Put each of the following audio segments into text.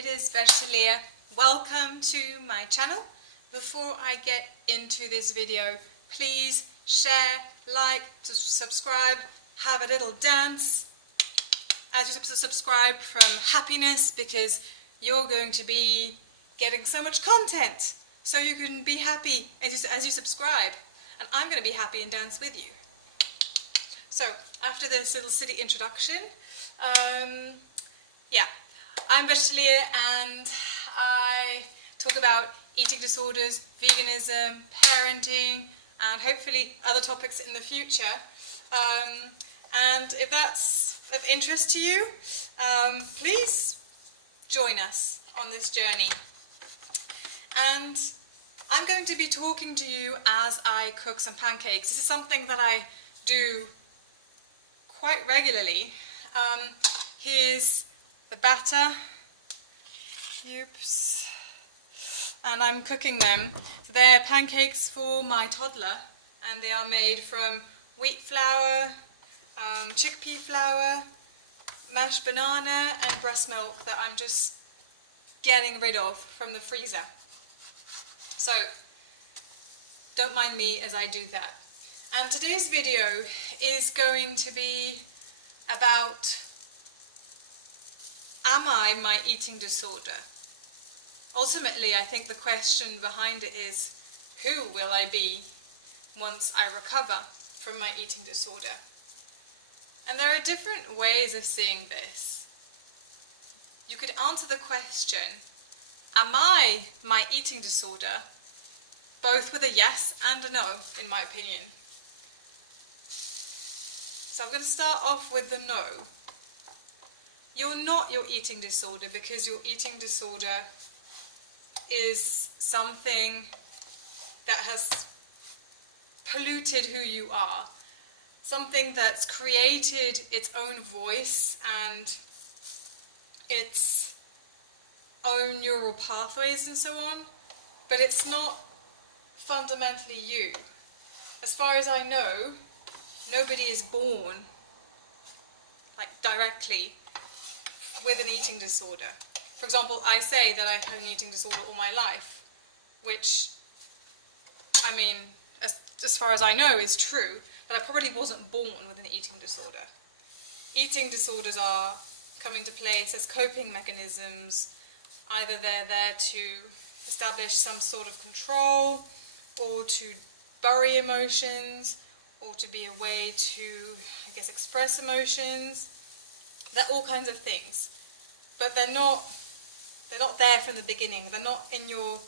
it is Vegetarian. Welcome to my channel. Before I get into this video, please share, like, subscribe, have a little dance as you subscribe from happiness, because you're going to be getting so much content, so you can be happy as you subscribe, and I'm going to be happy and dance with you. So after this little silly introduction, I'm Vegetarian and I talk about eating disorders, veganism, parenting, and hopefully other topics in the future. And if that's of interest to you, please join us on this journey. And I'm going to be talking to you as I cook some pancakes. This is something that I do quite regularly. Here's the batter. Oops. And I'm cooking them. So they're pancakes for my toddler, and they are made from wheat flour, chickpea flour, mashed banana and breast milk that I'm just getting rid of from the freezer. So don't mind me as I do that. And today's video is going to be about, am I my eating disorder? Ultimately, I think the question behind it is, who will I be once I recover from my eating disorder? And there are different ways of seeing this. You could answer the question, am I my eating disorder? Both with a yes and a no, in my opinion. So I'm going to start off with the no. You're not your eating disorder, because your eating disorder is something that has polluted who you are. Something that's created its own voice and its own neural pathways and so on, but it's not fundamentally you. As far as I know, nobody is born directly with an eating disorder. For example, I say that I've had an eating disorder all my life, which, I mean, as far as I know is true, but I probably wasn't born with an eating disorder. Eating disorders are come into place as coping mechanisms. Either they're there to establish some sort of control, or to bury emotions, or to be a way to, I guess, express emotions. They're all kinds of things. But they're not there from the beginning. They're not in your,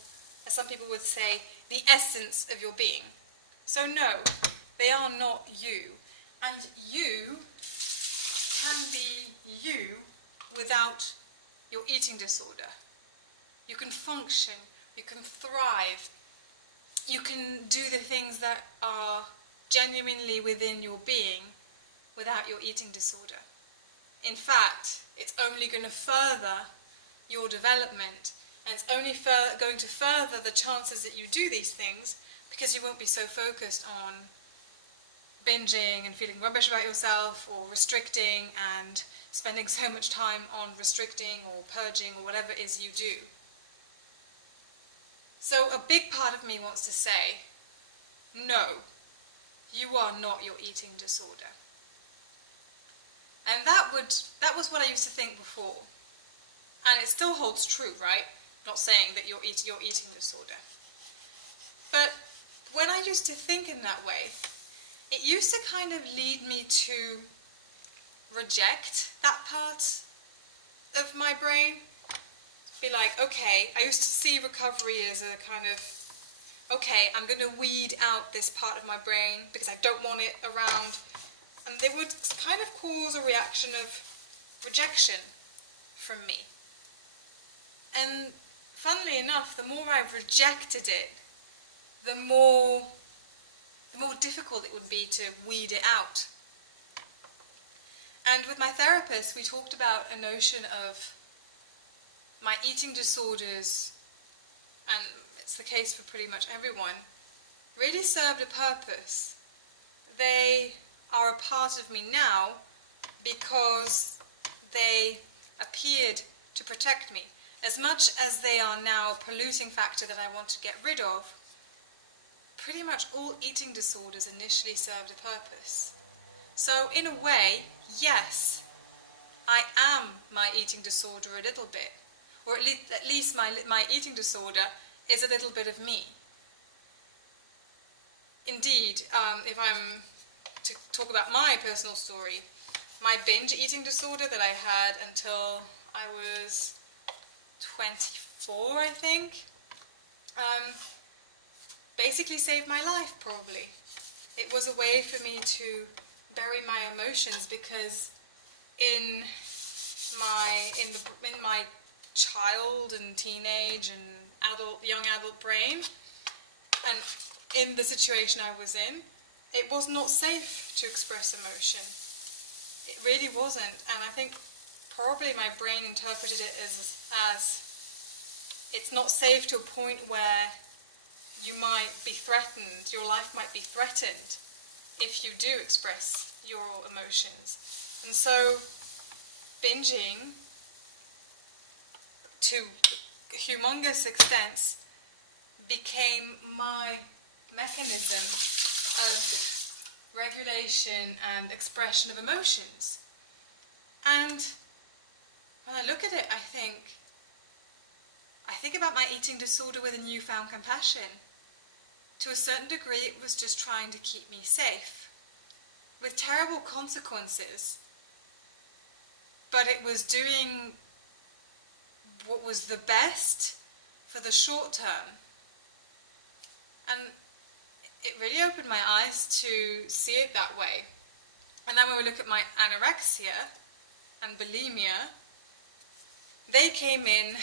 as some people would say, the essence of your being. So no, they are not you. And you can be you without your eating disorder. You can function, you can thrive, you can do the things that are genuinely within your being without your eating disorder. In fact, it's only going to further your development, and it's only going to further the chances that you do these things, because you won't be so focused on binging and feeling rubbish about yourself, or restricting and spending so much time on restricting or purging or whatever it is you do. So a big part of me wants to say, no, you are not your eating disorder. And that was what I used to think before. And it still holds true, right? Not saying that you're eating disorder. But when I used to think in that way, it used to kind of lead me to reject that part of my brain. Be like, okay, I used to see recovery as a kind of, okay, I'm going to weed out this part of my brain because I don't want it around. And they would kind of cause a reaction of rejection from me. And funnily enough, the more I rejected it, the more difficult it would be to weed it out. And with my therapist, we talked about a notion of my eating disorders, and it's the case for pretty much everyone, really served a purpose. They are a part of me now because they appeared to protect me. as much as they are now a polluting factor that I want to get rid of, pretty much all eating disorders initially served a purpose. So in a way, yes, I am my eating disorder a little bit, or at least my eating disorder is a little bit of me. Indeed, if I'm to talk about my personal story, my binge eating disorder that I had until I was 24, I think, basically saved my life, probably. It was a way for me to bury my emotions, because in my child and teenage and young adult brain, and in the situation I was in, it was not safe to express emotion. It really wasn't, and I think probably my brain interpreted it as it's not safe to a point where you might be threatened, your life might be threatened if you do express your emotions. And so binging, to humongous extents, became my mechanism of regulation and expression of emotions. And when I look at it, I think about my eating disorder with a newfound compassion. To a certain degree, it was just trying to keep me safe, with terrible consequences. But it was doing what was the best for the short term. And it really opened my eyes to see it that way. And then when we look at my anorexia and bulimia, they came in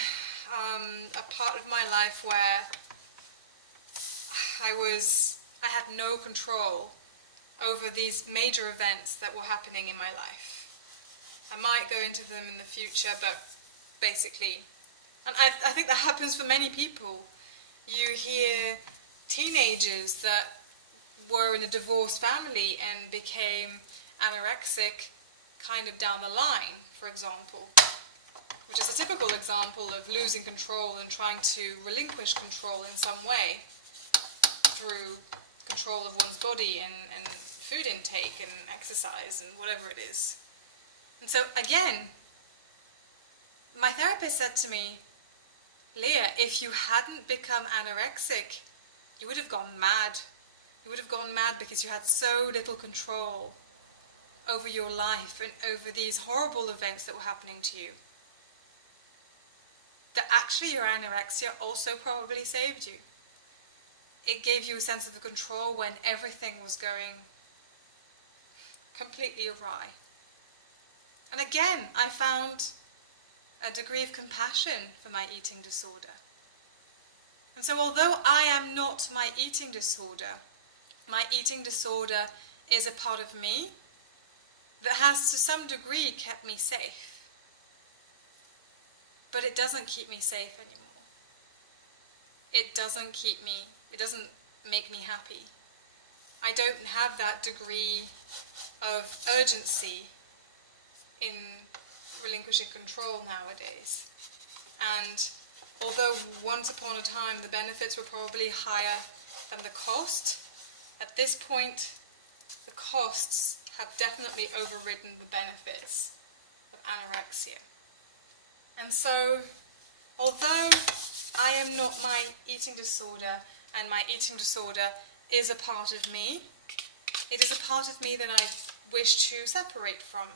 a part of my life where I had no control over these major events that were happening in my life. I might go into them in the future, but basically, and I think that happens for many people. You hear teenagers that were in a divorced family and became anorexic kind of down the line, for example, which is a typical example of losing control and trying to relinquish control in some way through control of one's body and food intake and exercise and whatever it is. And so again, my therapist said to me, Leah, if you hadn't become anorexic, you would have gone mad. You would have gone mad because you had so little control over your life and over these horrible events that were happening to you. That actually your anorexia also probably saved you. It gave you a sense of control when everything was going completely awry. And again, I found a degree of compassion for my eating disorder. And so although I am not my eating disorder is a part of me that has to some degree kept me safe. But it doesn't keep me safe anymore. It doesn't make me happy. I don't have that degree of urgency in relinquishing control nowadays. And although once upon a time the benefits were probably higher than the cost, at this point the costs have definitely overridden the benefits of anorexia. And so, although I am not my eating disorder, and my eating disorder is a part of me, it is a part of me that I wish to separate from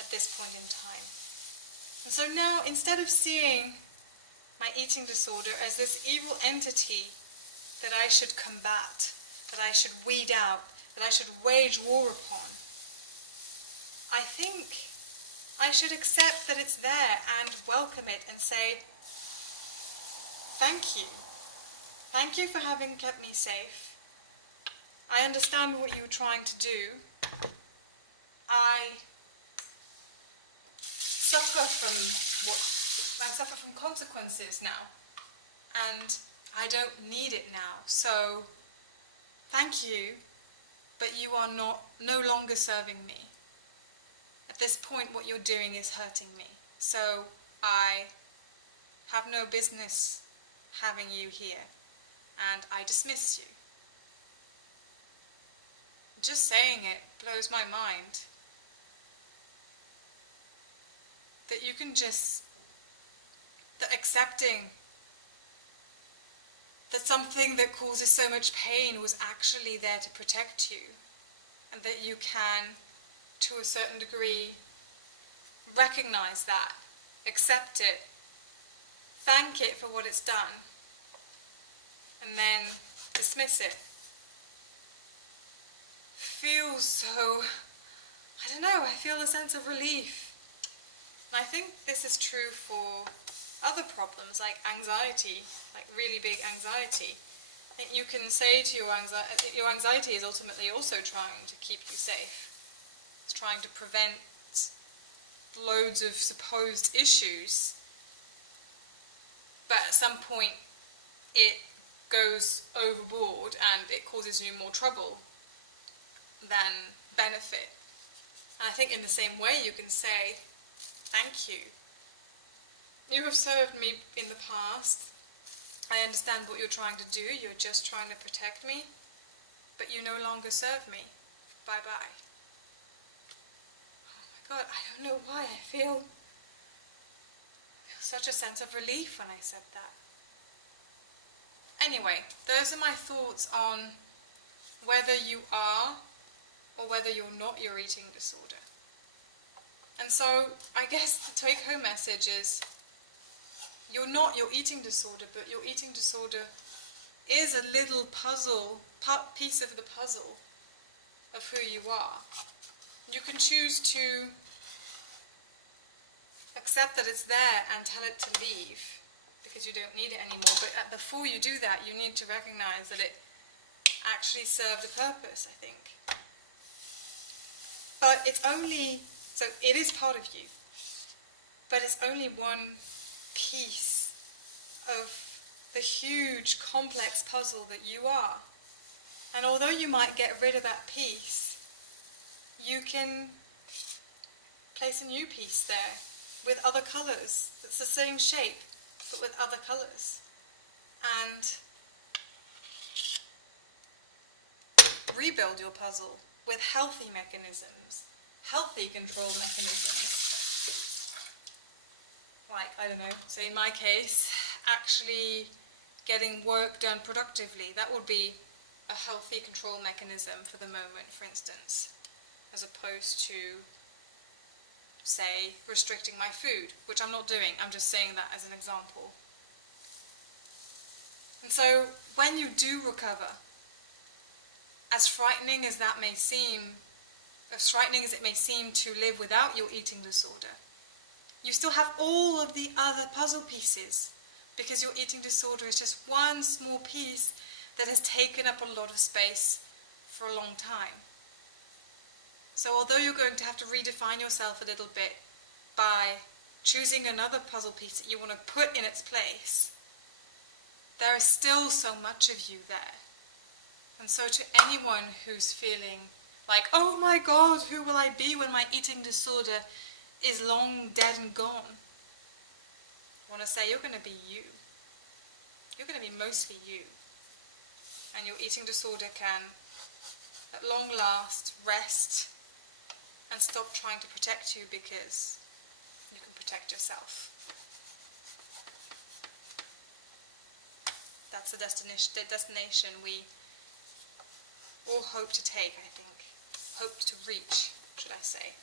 at this point in time. And so now, instead of seeing my eating disorder as this evil entity that I should combat, that I should weed out, that I should wage war upon, I think I should accept that it's there and welcome it and say, thank you. Thank you for having kept me safe. I understand what you were trying to do. I suffer from consequences now, and I don't need it now. So, thank you, but you are no longer serving me. At this point, what you're doing is hurting me. So I have no business having you here, and I dismiss you. Just saying it blows my mind. That you can just, that accepting that something that causes so much pain was actually there to protect you, and that you can, to a certain degree, recognize that, accept it, thank it for what it's done, and then dismiss it. Feels so, I don't know, I feel a sense of relief. And I think this is true for other problems like anxiety, like really big anxiety. I think you can say to your anxiety is ultimately also trying to keep you safe. It's trying to prevent loads of supposed issues, but at some point it goes overboard and it causes you more trouble than benefit. And I think in the same way you can say, thank you. You have served me in the past. I understand what you're trying to do. You're just trying to protect me, but you no longer serve me. Bye-bye. Oh my God, I don't know why I feel such a sense of relief when I said that. Anyway, those are my thoughts on whether you are or whether you're not your eating disorder. And so I guess the take-home message is you're not your eating disorder, but your eating disorder is a little piece of the puzzle of who you are. You can choose to accept that it's there and tell it to leave because you don't need it anymore. But before you do that, you need to recognize that it actually served a purpose, I think. But it's only, so it is part of you, but it's only one piece of the huge complex puzzle that you are. And although you might get rid of that piece, you can place a new piece there with other colours. It's the same shape but with other colours, and rebuild your puzzle with healthy mechanisms, healthy control mechanisms. Like, I don't know, so in my case, actually getting work done productively, that would be a healthy control mechanism for the moment, for instance, as opposed to, say, restricting my food, which I'm not doing, I'm just saying that as an example. And so, when you do recover, as frightening as that may seem, as frightening as it may seem to live without your eating disorder, you still have all of the other puzzle pieces, because your eating disorder is just one small piece that has taken up a lot of space for a long time. So although you're going to have to redefine yourself a little bit by choosing another puzzle piece that you want to put in its place, there is still so much of you there. And so to anyone who's feeling like, oh my God, who will I be when my eating disorder is long dead and gone? I want to say you're going to be you. You're going to be mostly you. And your eating disorder can, at long last, rest and stop trying to protect you because you can protect yourself. That's the destination we all hope to take, I think. Hope to reach, should I say,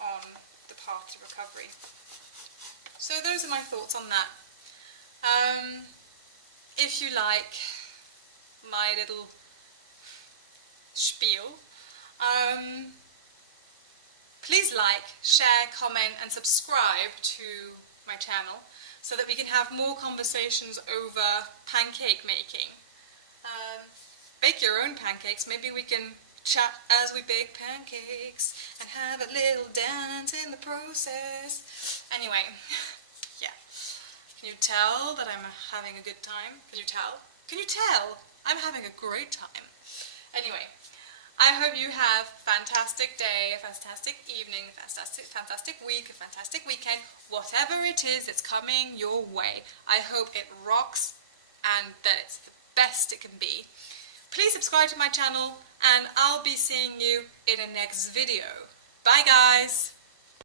on the path to recovery. So those are my thoughts on that. If you like my little spiel, please like, share, comment and subscribe to my channel so that we can have more conversations over pancake making. Bake your own pancakes. Maybe we can chat as we bake pancakes and have a little dance in the process. Anyway, yeah. Can you tell that I'm having a good time? Can you tell? Can you tell? I'm having a great time. Anyway, I hope you have a fantastic day, a fantastic evening, a fantastic week, a fantastic weekend, whatever it is that's coming your way. I hope it rocks and that it's the best it can be. Please subscribe to my channel and I'll be seeing you in the next video. Bye guys!